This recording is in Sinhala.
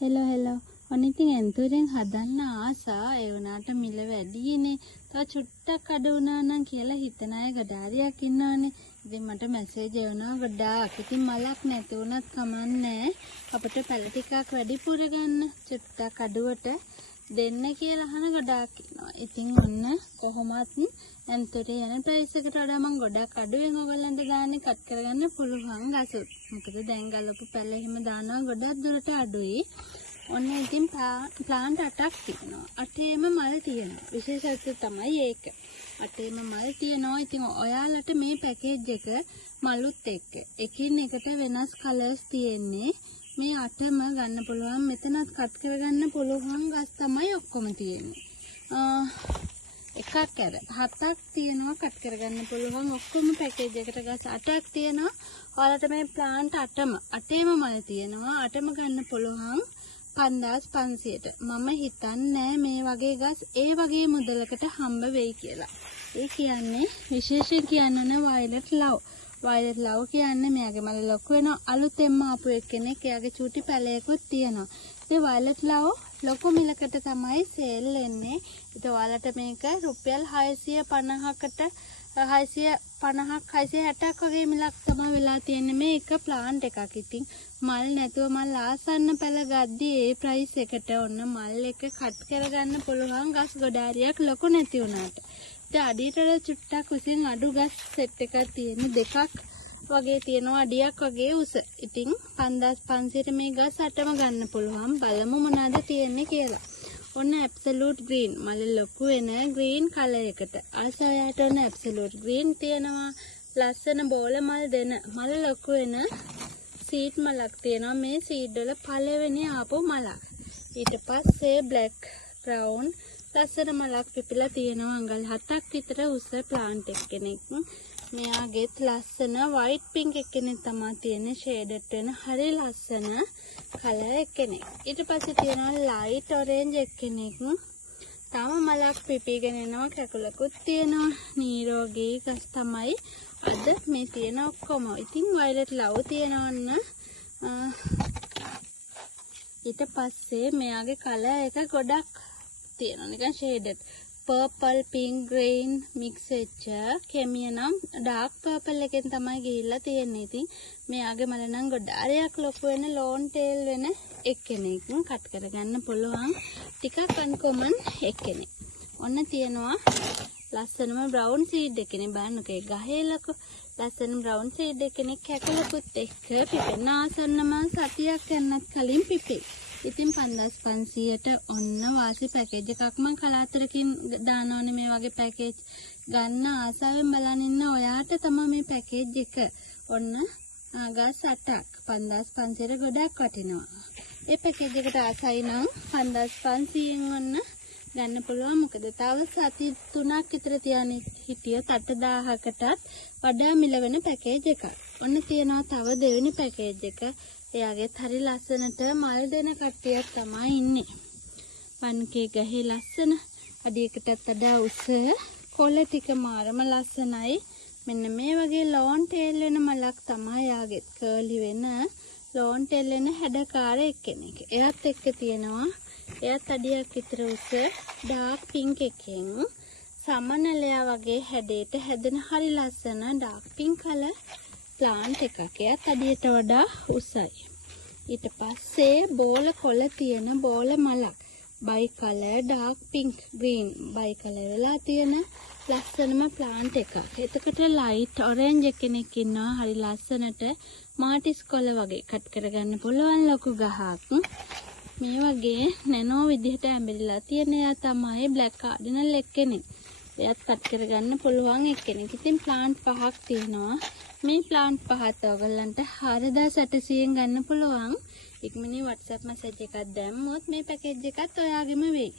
හෙලෝ ඔන්න ඉතින් එන්තුරෙන් හදන්න ආසා ඒ වුණාට මිල වැඩිනේ. තව චුට්ටක් අඩු වුණා නම් කියලා හිතන අය ගඩාරියක් ඉන්නවනේ. ඉතින් මට මැසේජ් එවනවා ගොඩාක්. ඉතින් මලක් නැති වුණත් කමන්නේ. අපිට පැල ටිකක් වැඩිපුර ගන්න චුට්ටක් අඩුවට දෙන්න කියලා අහන ගොඩාක් ඉන්නවා. ඉතින් ඔන්න කොහොමත් එන්තුරේ යන ප්‍රයිස් එකට වඩා මම ගොඩක් අඩුවෙන් ඔයගලන්ට දාන්නේ කට් කරගන්න පුළුවන් ගසුත්. මොකද දැන් ගලපු පැල එහෙම දානවා ගොඩක් දුරට අඩුයි. ඔන්න ඉතින් ප්ලාන්ට් 8ක් තියෙනවා. 8ෙම මල් තියෙනවා. විශේෂත්වය තමයි ඒක. 8ෙම මල් තියෙනවා. ඉතින් ඔයාලට මේ පැකේජ් එක මලුත් එක්ක එකින් එකට වෙනස් කලර්ස් තියෙන්නේ. මේ 8ම ගන්න පුළුවන්. මෙතනත් කට් කරගන්න පුළුවන් ගස් තමයි ඔක්කොම තියෙන්නේ. එකක් ඇර 7ක් තියෙනවා කට් කරගන්න පුළුවන්. ඔක්කොම පැකේජ් එකට ගස් 8ක් තියෙනවා. ඔයාලට මේ ප්ලාන්ට් 8ෙම මල් තියෙනවා. 8ම ගන්න පුළුවන් 5500ට. මම හිතන්නේ මේ වගේ ගස් ඒ වගේ මුදලකට හම්බ වෙයි කියලා. ඒ කියන්නේ විශේෂයෙන් කියන්න වයලට් ලව්. වයලට් ලව් කියන්නේ මෙයාගේ මල ලොකු වෙනවා. අලුතෙන්ම ආපු එක්කෙනෙක් එයාගේ චූටි පැලයකුත් තියෙනවා. ඉතින් වයලට් ලව් ලොකු මිලකට තමයි සේල් වෙන්නේ. ඉතින් ඔයාලට මේක රුපියල් 650කට 660ක් වගේ මිලක් තමයි වෙලා තියෙන්නේ මේ එක ප්ලාන්ට් එකක්. ඉතින් මල් නැතුව මල් ආසන්න පැල ගද්දී ඒ ප්‍රයිස් එකට ඔන්න මල් එක කට් කරගන්න පුළුවන් ගස් ගොඩාරියක් ලොකු නැති වුණාට. ඉතින් අඩියට චුට්ටක් උසින් අඩු ගස් සෙට් එකක් තියෙන දෙකක් වගේ තියෙනවා අඩියක් වගේ උස. ඉතින් 5500ට මේ ගස් 8ම ගන්න පුළුවන්. බලමු මොනවද තියෙන්නේ කියලා. ඔන්න ඇබ්සලූට් ග්‍රීන් මල ලොකු වෙන ග්‍රීන් කලර් එකට. ආසායට ඔන්න ඇබ්සලූට් ග්‍රීන් තියෙනවා. ලස්සන බෝල මල් දෙන මල ලොකු වෙන සීඩ් මලක් තියෙනවා. මේ සීඩ් වල පළවෙනි ආපු මලක්. ඊට පස්සේ බ්ලැක් ක්‍රවුන් ලස්සන මලක් පිපිලා තියෙනවා. අඟල් 7ක් විතර උස ප්ලාන්ට් එකෙනෙක්. මෙයාගෙත් ලස්සන වයිට් පින්ක් එකෙනෙක් තමයි තියෙන්නේ. ෂේඩඩ් වෙන හරි ලස්සන කලර් එකෙනෙක්. ඊට පස්සේ තියෙනවා ලයිට් ඔරෙන්ජ් එකෙනෙක්. තම මලක් පිපිගෙන එනවා. කැකුලකුත් තියෙනවා. නිරෝගී ගස් තමයි අද මේ තියෙන ඔක්කොම. ඉතින් වයලට් ලව් තියෙනවන්න. ඊට පස්සේ මෙයාගේ කලර් එක ගොඩක් තියෙනවා. නිකන් ෂේඩඩ් පර්පල් පින්ක් ග්‍රීන් මික්ස් වෙච්ච කෙමිය නම් ඩාර්ක් පර්පල් එකෙන් තමයි ගිහිල්ලා තියෙන්නේ. ඉතින් මෙයාගේ මල නම් ගොඩාරියක් ලොකු වෙන ලෝන් ටේල් වෙන එක්කෙනෙක් කට් කරගන්න පුළුවන්. ටිකක් අන්කොමන් එක්කෙනෙක්. ඔන්න තියෙනවා ලස්සනම බ්‍රවුන් සීඩ් එකනේ. බලන්නකෝ ගහේ ලොකු ලස්සන බ්‍රවුන් සීඩ් එකනේ කැකුලකුත් එක්ක පිපෙන ආසන්නම සතියක් යන්නත් කලින් පිපේ. ඉතින් 5500ට ඔන්න වාසි පැකේජ් එකක් මම කලාතුරකින් දානවනේ මේ වගේ පැකේජ් ගන්න ආසාවෙන් බලන් ඉන්න ඔයාට තමයි මේ පැකේජ් එක. ඔන්න ගස් 8ක් 5500ට ගොඩක් වටිනවා. ඒ පැකේජ් එකට ආසයි නම් 5500න් ඔන්න ගන්න පුළුවන්. මොකද තව සති 3ක් විතර තියන්නේ හිටියොත් 8000කටත් වඩා මිල වෙන පැකේජ් එකක්. ඔන්න තියනවා තව දෙවෙනි පැකේජ් එක. එයාගෙත් හරි ලස්සනට මල් දෙන කට්ටියක් තමයි ඉන්නේ. වන්කේ ගහේ ලස්සන අඩියකටත් වඩා උස කොළ ටික මාරම ලස්සනයි. මෙන්න මේ වගේ ලෝන් ටේල් වෙන මලක් තමයි එයාගෙත්. කර්ලි වෙන ලෝන් ටේල් වෙන හැඩකාර එක්කෙනෙක්. එයාත් එක්ක තියෙනවා එයාත් අඩියක් විතර උස ඩාර්ක් පින්ක් එකෙන් සමනලයා වගේ හැඩයට හැදෙන හරි ලස්සන ඩාර්ක් පින්ක් කලර් ප්ලාන්ට් එකක්. එයාත් අඩියට වඩා උසයි. ඊට පස්සේ බෝල කොළ තියෙන බෝල මලක්. බයි කලර් ඩාර්ක් පින්ක් ග්‍රීන් බයි කලර් වෙලා තියෙන ලස්සනම ප්ලාන්ට් එකක්. එතකොට ලයිට් ඔරෙන්ජ් එකෙනෙක් ඉන්නවා. හරි ලස්සනට මාටිස් කොළ වගේ කට් කරගන්න පුළුවන් ලොකු ගහක්. මේ වගේ නැනෝ විදිහට ඇඹරිලා තියෙන එයා තමයි බ්ලැක් කාඩිනල් එක්කෙනෙක්. එයාත් කට් කරගන්න පුළුවන් එක්කෙනෙක්. ඉතින් ප්ලාන්ට් 5ක් තියෙනවා. මේ ප්ලාන්ට් 5ත් ඔයගලන්ට 4800න් ගන්න පුළුවන්. ඉක්මනින් WhatsApp මැසේජ් එකක් දැම්මොත් මේ පැකේජ් එකත් ඔයාගෙම වෙයි.